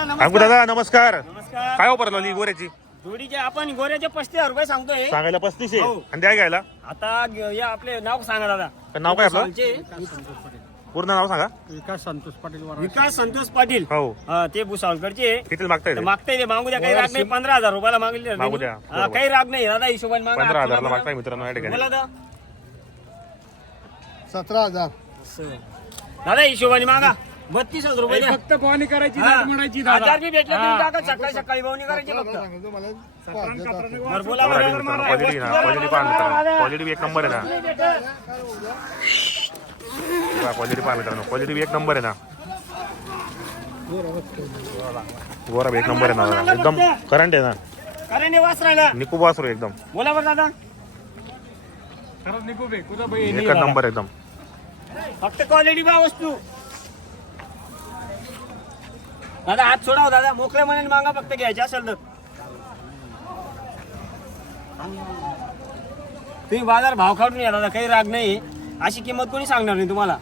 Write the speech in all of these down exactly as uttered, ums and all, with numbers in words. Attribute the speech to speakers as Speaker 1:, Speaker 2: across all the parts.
Speaker 1: अंकु दादा नमस्कार.
Speaker 2: नमस्कार.
Speaker 1: काय ऑफर लावली गोऱ्याची?
Speaker 2: जोडीचे आपण गोऱ्याचे पस्तीस हजार रुपये सांगतोय.
Speaker 1: सांगायला पस्तीस आहे
Speaker 2: हो.
Speaker 1: आणि द्या घ्यायला
Speaker 2: आता ग- या आपले नाव सांगा दादा.
Speaker 1: नाव काय आपलं?
Speaker 2: आमचे
Speaker 1: पूर्ण नाव सांगा.
Speaker 3: विकास संतोष पाटील
Speaker 2: विकास संतोष पाटील.
Speaker 1: हो
Speaker 2: हा, ते भुसावळकडचे.
Speaker 1: किती मागताय
Speaker 2: तर
Speaker 1: ते?
Speaker 2: मागताय ते मागू द्या, काही राग नाही. पंधरा हजार रुपयाला मागले
Speaker 1: मागू द्या,
Speaker 2: हा,
Speaker 1: बरोबर.
Speaker 2: काही राग नाही दादा, हिशोबाने मागा.
Speaker 1: पंधरा हजारला
Speaker 2: बोला
Speaker 1: मागताय मित्रांनो या ठिकाणी.
Speaker 2: दादा.
Speaker 3: सतरा हजार
Speaker 2: दादा हिशोबाने मागा. बत्तीस हजार रुपये द्या.
Speaker 3: फक्त पाहणी करायची
Speaker 2: हा.
Speaker 3: म्हणायची
Speaker 2: हजार बी भेटले तुम्ही टाका. सकाळी सकाळी भावनी करायची फक्त. बरं, बोला
Speaker 1: बघा
Speaker 2: बरं.
Speaker 1: मित्रांनो क्वालिटी ना क्वालिटी पहा मित्रांनो क्वालिटी एक नंबर आहे ना. क्वालिटी पहा मित्रांनो क्वालिटी एक नंबर आहे ना. गोरा एक नंबर आहे ना एकदम करंट आहे ना.
Speaker 2: कारण हे वास राहिला.
Speaker 1: निकू वासरू एकदम
Speaker 2: बोला बरं दादा.
Speaker 1: एकच नंबर एकदम.
Speaker 2: फक्त क्वालिटी बा वस्तू. दादा हात सोडाव दादा, मोकळ्या मनाने मागा. फक्त घ्यायचे असेल तर तुम्ही बाजार भाव काढून या दादा, काही राग नाही. अशी किंमत कोणी सांगणार नाही तुम्हाला.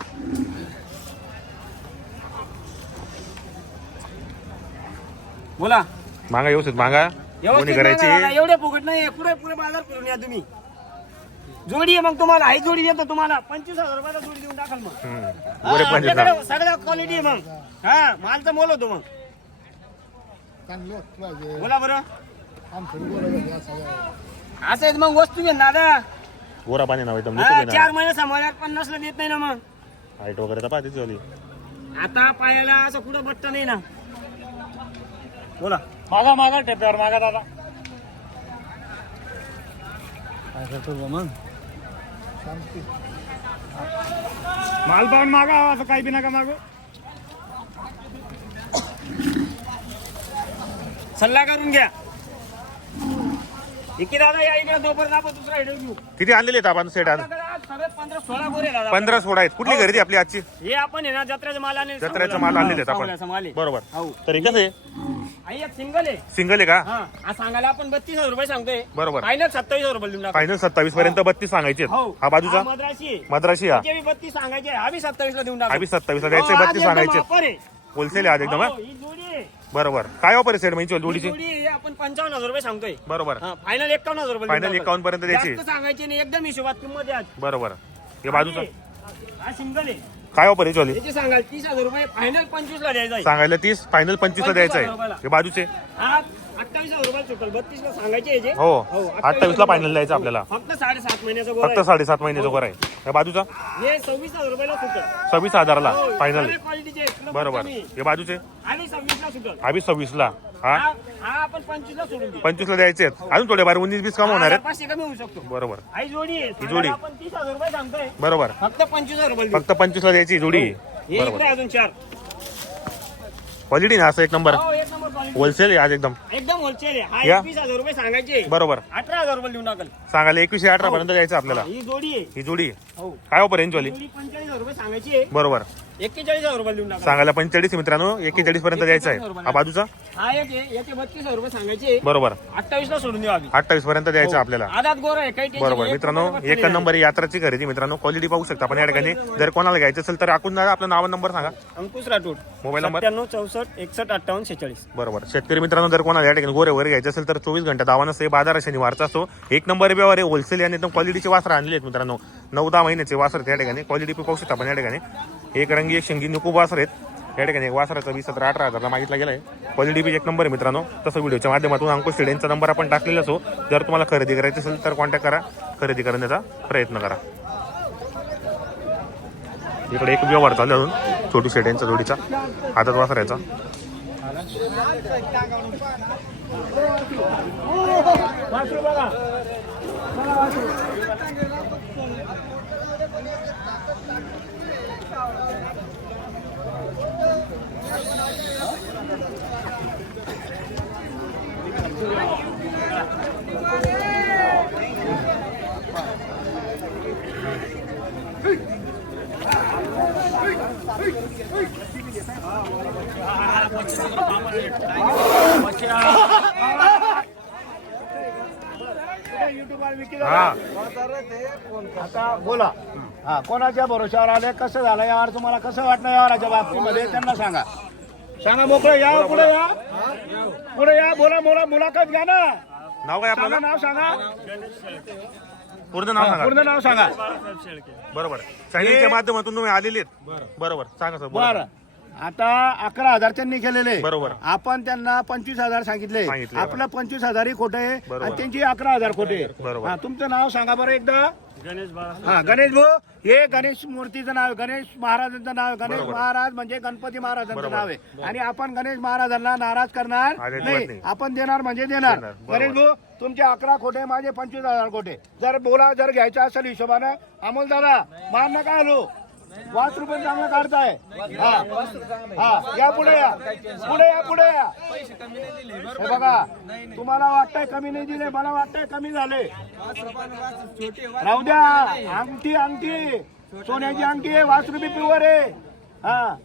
Speaker 2: बोला
Speaker 1: मागा व्यवस्थित मागा कोणी
Speaker 2: व्यवस्थित मागा दादा,
Speaker 1: करायची.
Speaker 2: एवढे फुकट नाही. पुढे पुढे बाजार करून या तुम्ही. जोडी आहे मग तुम्हाला, आई जोडी देतो तुम्हाला. पंचवीस हजार रुपयाला जोडी देऊन टाकाल मग.
Speaker 1: हम्म.
Speaker 2: हा,
Speaker 1: गोरे पंचवीस ना.
Speaker 2: आपल्याकडे सगळ्या क्वालिटी आहे मग. हा, माल तर मोल होतो मग. बोला बरं. असं आहे मग वस्तू घे ना दादा.
Speaker 1: गोरा पाणी नाव एकदम
Speaker 2: हा,
Speaker 1: निकू
Speaker 2: चार
Speaker 1: ना.
Speaker 2: महिने सांभाळल्यावर पन्नासला देत नाही ना मग.
Speaker 1: हाईट वगैरे तर पाहतीच झाली.
Speaker 2: आता पायाला असं कुठं बट्ट नाही ना. बोला
Speaker 3: मागा मागा टेप्यावर मागा दादा मग माल पाहून मागा, असं काही बी नका मागू.
Speaker 2: सल्ला करून घ्या. इकडे दादा या इकडे दोपर दाबा, दुसरा व्हिडिओ घेऊ.
Speaker 1: किती आणलेले आहेत आपण सेट आज?
Speaker 2: आपल्याकडे आज सगळे पंधरा सोळा गोरे दादा.
Speaker 1: पंधरा सोळा आहेत. कुठली खरेदी आपली आजची?
Speaker 2: हे आपण आहे ना जत्रेचा माल आणि
Speaker 1: जत्रेचा माल आणलेले आहेत
Speaker 2: सांगोल्याचा माल
Speaker 1: आपण
Speaker 2: आहे.
Speaker 1: बरोबर.
Speaker 2: हो.
Speaker 1: तर हे कसं आहे
Speaker 2: आई एक सिंगल आहे.
Speaker 1: सिंगल आहे का?
Speaker 2: हा, आज सांगायला आपण बत्तीस हजार रुपये सांगतोय.
Speaker 1: बरोबर.
Speaker 2: फायनल सत्तावीस हजार रुपये देऊन टाका.
Speaker 1: फायनल सत्तावीस पर्यंत बत्तीस सांगायचे आहेत.
Speaker 2: हो.
Speaker 1: हा बाजूचा
Speaker 2: मद्रासी आहे.
Speaker 1: मद्राशी हा
Speaker 2: त्याचे बी बत्तीस सांगायचे, हा बी सत्तावीस ला देऊन टाका.
Speaker 1: हा बी सत्तावीस ला द्यायचे,
Speaker 2: हो, आज
Speaker 1: बत्तीस
Speaker 2: एकदम
Speaker 1: सांगायचे.
Speaker 2: offer आहे.
Speaker 1: होलसेल आहे आज एकदम. हा?
Speaker 2: हो, ही जोडी आहे.
Speaker 1: बरोबर. काय ऑफर आहे सेट म्हणजे
Speaker 2: ही
Speaker 1: जोडीची?
Speaker 2: जोडी आहे, आपण पंचावन्न हजार रुपये सांगतोय.
Speaker 1: बरोबर.
Speaker 2: फायनल एकावन्न हजार रुपये देऊन
Speaker 1: फायनल
Speaker 2: टाका.
Speaker 1: एकावन्न पर्यंत द्यायची.
Speaker 2: जास्त सांगायचे नाही, एकदम हिशोबात किंमत द्या.
Speaker 1: बरोबर. हे बाजूचा
Speaker 2: हा सिंगल आहे.
Speaker 1: काय ऑफर आहे चोली?
Speaker 2: त्याचे सांगाल तीस हजार रुपये, फायनल पंचवीस ला द्यायचा आहे.
Speaker 1: सांगायला तीस फायनल पंचवीस ला द्यायचं आहे. हे बाजूचे
Speaker 2: हा, अठ्ठावीस हजार रुपये सुटेल. बत्तीस ला सांगायचे याचे.
Speaker 1: हो
Speaker 2: हो,
Speaker 1: अठ्ठावीस ला फायनल द्यायचं आपल्याला.
Speaker 2: फक्त साडेसात महिन्याचा गोळा
Speaker 1: फक्त साडेसात महिन्याचं गोर आहे. हे बाजूचा
Speaker 2: आहे. हे सव्वीस हजार रुपयाला सुटेल.
Speaker 1: सव्वीस हजाराला
Speaker 2: हो,
Speaker 1: फायनल.
Speaker 2: सगळ्या क्वालिटीचे आहेत. तुला
Speaker 1: बरोबर.
Speaker 2: फक्त मी.
Speaker 1: हे बाजूचे
Speaker 2: आणि सव्वीस ला सुटेल.
Speaker 1: हा बी सव्वीस ला. हा
Speaker 2: हा हा, आपण पंचवीस ला सोडून देऊ.
Speaker 1: पंचवीस ला द्यायचे आहेत. अजून थोडे बार उन्नीस बीस कम होणार आहेत.
Speaker 2: पाचशे कमी होऊ शकतो.
Speaker 1: बरोबर.
Speaker 2: आई जोडी आहे.
Speaker 1: जोडी.
Speaker 2: सांगायला आपण तीस हजार रुपये सांगतोय.
Speaker 1: बरोबर.
Speaker 2: फक्त पंचवीस हजार रुपये देऊ.
Speaker 1: फक्त पंचवीस ला द्यायची जोडी.
Speaker 2: हे
Speaker 1: बरोबर.
Speaker 2: इकडे अजून चार.
Speaker 1: क्वालिटी ना असं एक नंबर.
Speaker 2: हो, एक नंबर क्वालिटी.
Speaker 1: होलसेल आहे आज एकदम.
Speaker 2: एकदम होलसेल आहे. हा
Speaker 1: या.
Speaker 2: एकवीस हजार रुपये सांगायचे.
Speaker 1: बरोबर.
Speaker 2: अठरा हजार रुपये देऊन टाकल.
Speaker 1: सांगायला एकवीसशे अठरा पर्यंत द्यायचं आपल्याला.
Speaker 2: ही जोडी आहे.
Speaker 1: ही जोडी
Speaker 2: हो,
Speaker 1: काय ऑफर आहे वाली?
Speaker 2: जोडी पंचेचाळीस हजार रुपये सांगायची आहे.
Speaker 1: बरोबर.
Speaker 2: एक्केचाळीस हजार रुपये देऊन टाका.
Speaker 1: सांगायला पंचेचाळीस मित्रांनो, एक्केचाळीस पर्यंत द्यायचं आहे. हा बाजूचा
Speaker 2: हा एक आहे, याचे बत्तीस हजार रुपये सांगायचे.
Speaker 1: बरोबर.
Speaker 2: अठ्ठावीस ला सोडून देऊ आम्ही.
Speaker 1: अठ्ठावीस पर्यंत द्यायचं आपल्याला.
Speaker 2: आधात गोर आहे, काही tension
Speaker 1: बरोबर.
Speaker 2: नाही.
Speaker 1: मित्रांनो
Speaker 2: एक
Speaker 1: एक नंबर यात्राची खरेदी मित्रांनो. क्वालिटी पाहू शकता आपण या ठिकाणी. जर कोणाला घ्यायचं असेल तर आपण आपलं नाव नंबर सांगा.
Speaker 2: Ankush Rathod,
Speaker 1: mobile number.
Speaker 2: सत्त्याण्णव चौसष्ट एकसष्ट अठ्ठावन्न शेहेचाळीस.
Speaker 1: बरोबर. शेतकरी मित्रांनो जर कोणाला या ठिकाणी गोरे वगैरे घ्यायचे असेल तर चोवीस घंटा दावा नसते. बाजार शनिवारचा असतो. एक नंबर व्यवहार आहे. होलसेल आणि एकदम क्वालिटीचे वासर आणले आहेत मित्रांनो. नऊ दहा महिन्याचे वासर आहेत या ठिकाणी. क्वालिटी पाहू शकता आपण या ठिकाणी. एक रंगी एक शिंगी निकू वासर आहेत या ठिकाणी. एक वासराचा वीस सतरा अठरा हजारला मागितला गेला आहे. क्वालिटी बी एक नंबर आहे मित्रांनो. तसं व्हिडिओच्या माध्यमातून अंकुश शेडेंचा नंबर आपण टाकलेला असो. जर तुम्हाला खरेदी करायची असेल तर कॉन्टॅक्ट करा. खरेदी करण्याचा प्रयत्न करा. इकडे एक व्यवहार चालू आहे अजून छोटू शेडेंचा जोडीचा हातात वासरायचा.
Speaker 3: आता बोला. हा, कोणाच्या भरोशावर आले, कसं झालं यावर, तुम्हाला कसं वाटलं यावराच्या बाबतीमध्ये त्यांना सांगा.
Speaker 2: सांगा मोकळे या पुढे या पुढे या बोला बोला मुलाखत घ्या ना.
Speaker 1: नाव काय
Speaker 2: सांगा
Speaker 1: आपलं
Speaker 2: नाव सांगा
Speaker 1: पूर्ण नाव सांगा.
Speaker 2: पूर्ण नाव सांगा.
Speaker 1: बरोबर चॅनलच्या माध्यमातून तुम्ही आलेले आहेत. बरोबर सांगा सर.
Speaker 2: बर आता अकरा हजार त्यांनी केलेले
Speaker 1: बरोबर.
Speaker 2: आपण त्यांना पंचवीस हजार सांगितले.
Speaker 1: सांगितले.
Speaker 2: आपलं पंचवीस हजार खोटे
Speaker 1: बरोबर.
Speaker 2: आणि त्यांची अकरा हजार खोटे.
Speaker 1: बरोबर.
Speaker 2: हा, तुमचं नाव सांगा बरं एकदा. हा गणेश भाऊ हे गणेश मूर्तीचं नाव आहे. गणेश महाराजांचं नाव आहे. गणेश
Speaker 1: बरोबर.
Speaker 2: महाराज म्हणजे गणपती महाराजांचं
Speaker 1: बरोबर.
Speaker 2: नाव आहे आणि आपण गणेश महाराजांना नाराज करणार
Speaker 1: अजिबात
Speaker 2: नाही.
Speaker 1: नाही.
Speaker 2: आपण देणार म्हणजे देणार.
Speaker 1: देणार. बरोबर.
Speaker 2: गणेश भाऊ तुमचे अकरा खोटे माझे पंचवीस हजार खोटे. जर बोला जर घ्यायचं असेल हिशोबानं अमोल दादा मार नका आलो पाच रुपये चांगलं काढताय. हा हा या पुढे या पुढे या पुढे या. हे बघा तुम्हाला वाटतंय कमी नाही दिले मला वाटतंय कमी झाले. राहू द्या अंगठी अंगठी सोन्याची अंगठी आहे पाच रुपये प्युअर आहे. हा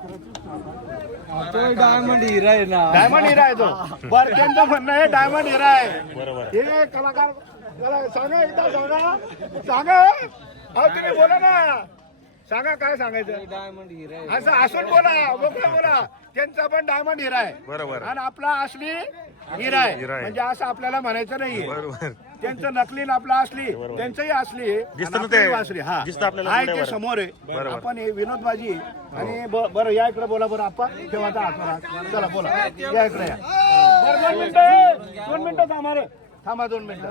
Speaker 4: डायमंड हिरा आहे ना.
Speaker 2: डायमंड हिरा आहे तो. बरं त्यांचं म्हणणं आहे डायमंड हिरा आहे.
Speaker 1: बरोबर.
Speaker 2: हे कलाकार जरा सांगा एकदा सांगा सांगा अहो तुम्ही बोला ना सांगा काय सांगायचं.
Speaker 4: डायमंड हिरा आहे.
Speaker 2: असं असून बोला मोकळं बोला. त्यांचा पण डायमंड हिरा आहे
Speaker 1: बरोबर.
Speaker 2: आणि आपला असली हिरा आहे.
Speaker 1: हिरा आहे.
Speaker 2: म्हणजे असं आपल्याला म्हणायचं नाहीये.
Speaker 1: बरोबर.
Speaker 2: त्यांचं नकली आणि आपला असली त्यांचंही असली आहे.
Speaker 1: दिसतं
Speaker 2: आणि
Speaker 1: ना ते.
Speaker 2: आपली असली. हा
Speaker 1: दिसतं आपल्याला
Speaker 2: आहे ते
Speaker 1: डोळ्यावर.
Speaker 2: समोर आहे.
Speaker 1: बरोबर.
Speaker 2: आपण हे विनोदबाजी आणि ब- बरं या इकडे बोला बरं आपण ठेवाचा हात चला बोला या इकडे या. बरं दोन मिनिटं दोन मिनिटं थांबा रे थांबा दोन मिनिटं.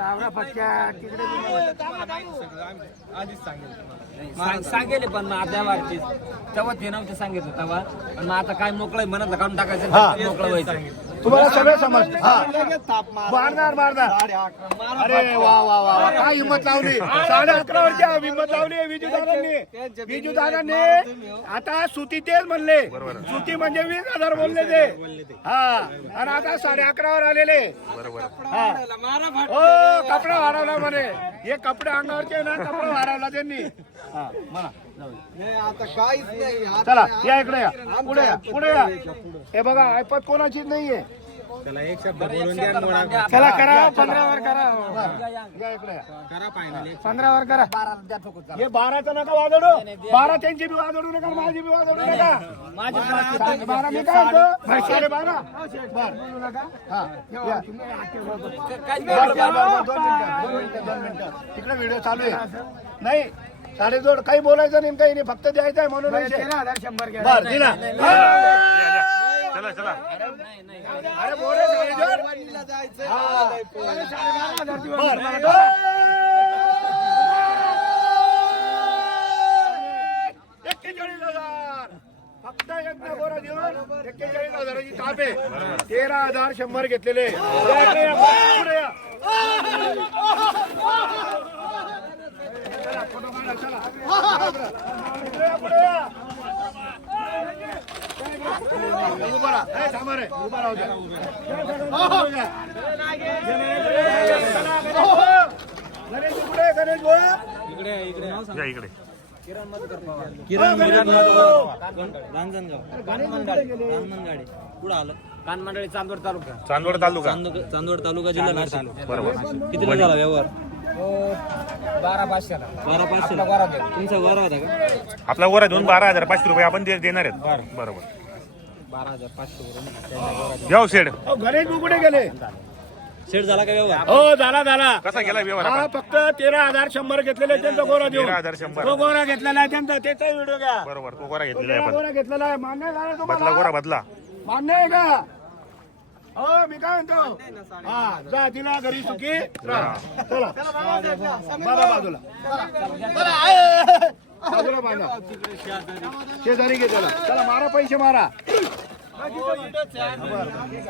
Speaker 4: सांगेल पण मग आता वाटते तेव्हा ते नव्हते सांगितलं तेव्हा पण मग आता काय मोकळं म्हणत काढून टाकायचं
Speaker 2: हा.
Speaker 4: मोकळं व्हायचं.
Speaker 2: तुम्हाला सगळं समज मारणार मारणार. अरे वा वा वा वा. काय हिंमत लावली साडे अकरा वरची हिंमत लावली विजूदारांनी. विजूदारांनी आता सुती तेच म्हणले. सुती म्हणजे वीस हजार बोलले ते. हा आणि आता साडे अकरा वर आलेले.
Speaker 1: बरोबर.
Speaker 2: हा हो कपडा वाढवला म्हणे. हे कपडे अंगावरचे ना कपडा वाढवला त्यांनी. हा म्हणा
Speaker 4: आता काहीच नाही.
Speaker 2: चला या इकडे या पुढे या पुढे या. हे बघा ऐपत कोणाचीच नाहीये.
Speaker 4: त्याला एक शब्द बोलून द्या.
Speaker 2: चला करा पंधरावर करा. या इकडे या.
Speaker 4: करा फायनल.
Speaker 2: पंधरावर करा. हे बाराचं नका वाजवू. बारा त्यांची बी वाजवू नका माझी बी वाजवू नका. माझी बारा मी काय म्हणतो साडे बारा बर हा या. बरं, बरं, बरं, दोन मिनिटं दोन मिनिटं दोन मिनिटं तिकडे व्हिडिओ चालू आहे. नाही साडेजोड काही बोलायचं नाही काही नाही फक्त द्यायचं आहे म्हणून बर दिला.
Speaker 1: चला चला.
Speaker 2: अरे बोले साडेजोड हा. बरं. एक्केचाळीस हजार फक्त एकदा बोरा देऊन एक्केचाळीस हजाराची ताप आहे. तेरा हजार शंभर घेतलेले. या इकडे या, पुढे या. चला, फोटो काढा, चला. इकडे या, पुढे या. उभा राहा. ए, थांबा रे. उभा राहू द्या. गणेश कुठे गणेश भाऊ
Speaker 4: इकडे इकडे
Speaker 1: या इकडे.
Speaker 4: किरण रांजणगाव रांजणगाडे पुढे आलं. कानमंडळी चांदवड तालुका.
Speaker 1: चांदवड तालुका.
Speaker 4: चांदोड चांदोड तालुका जिल्हा नाशिक.
Speaker 1: बरोबर.
Speaker 4: किती झाला व्यवहार.
Speaker 2: बारा पाचशे
Speaker 4: बारा पाचशे. तुमचा गोरा होता का.
Speaker 1: आपला वर दोन बारा हजार पाचशे रुपये आपण दे- देणार आहेत. बरोबर.
Speaker 4: बारा हजार पाचशे.
Speaker 1: जाऊ शेड.
Speaker 2: गणेश भाऊ कुठे गेले.
Speaker 4: सेट झाला का व्यवहार.
Speaker 2: हो झाला झाला.
Speaker 1: कसा गेला व्यवहार
Speaker 2: हा
Speaker 1: आपण?
Speaker 2: फक्त तेरा हजार शंभर घेतलेले त्यांचा गोरा देऊन.
Speaker 1: तेरा हजार शंभर.
Speaker 2: तो गोरा घेतलेला आहे त्यांचा त्याचा व्हिडिओ घ्या.
Speaker 1: बरोबर. तो गोरा
Speaker 2: तो
Speaker 1: घेतलेला आहे
Speaker 2: तेरा
Speaker 1: आपण.
Speaker 2: गोरा घेतलेला आहे मान्य आहे का
Speaker 1: बदला
Speaker 2: तुम्हाला.
Speaker 1: गोरा बदला.
Speaker 2: मान्य आहे का हो मी काय म्हणतो. हा जा तिला घरी सुखी राहा. चला बाबा बाजूला बाजूला बांधा. शेजारी घे त्याला. चला मारा पैसे मारा.